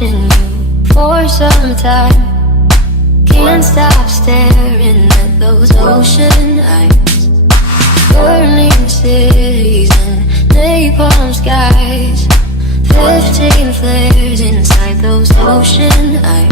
watching you for some time. Can't stop staring at those ocean eyes. Burning cities and napalm skies. 15 flares inside those ocean eyes.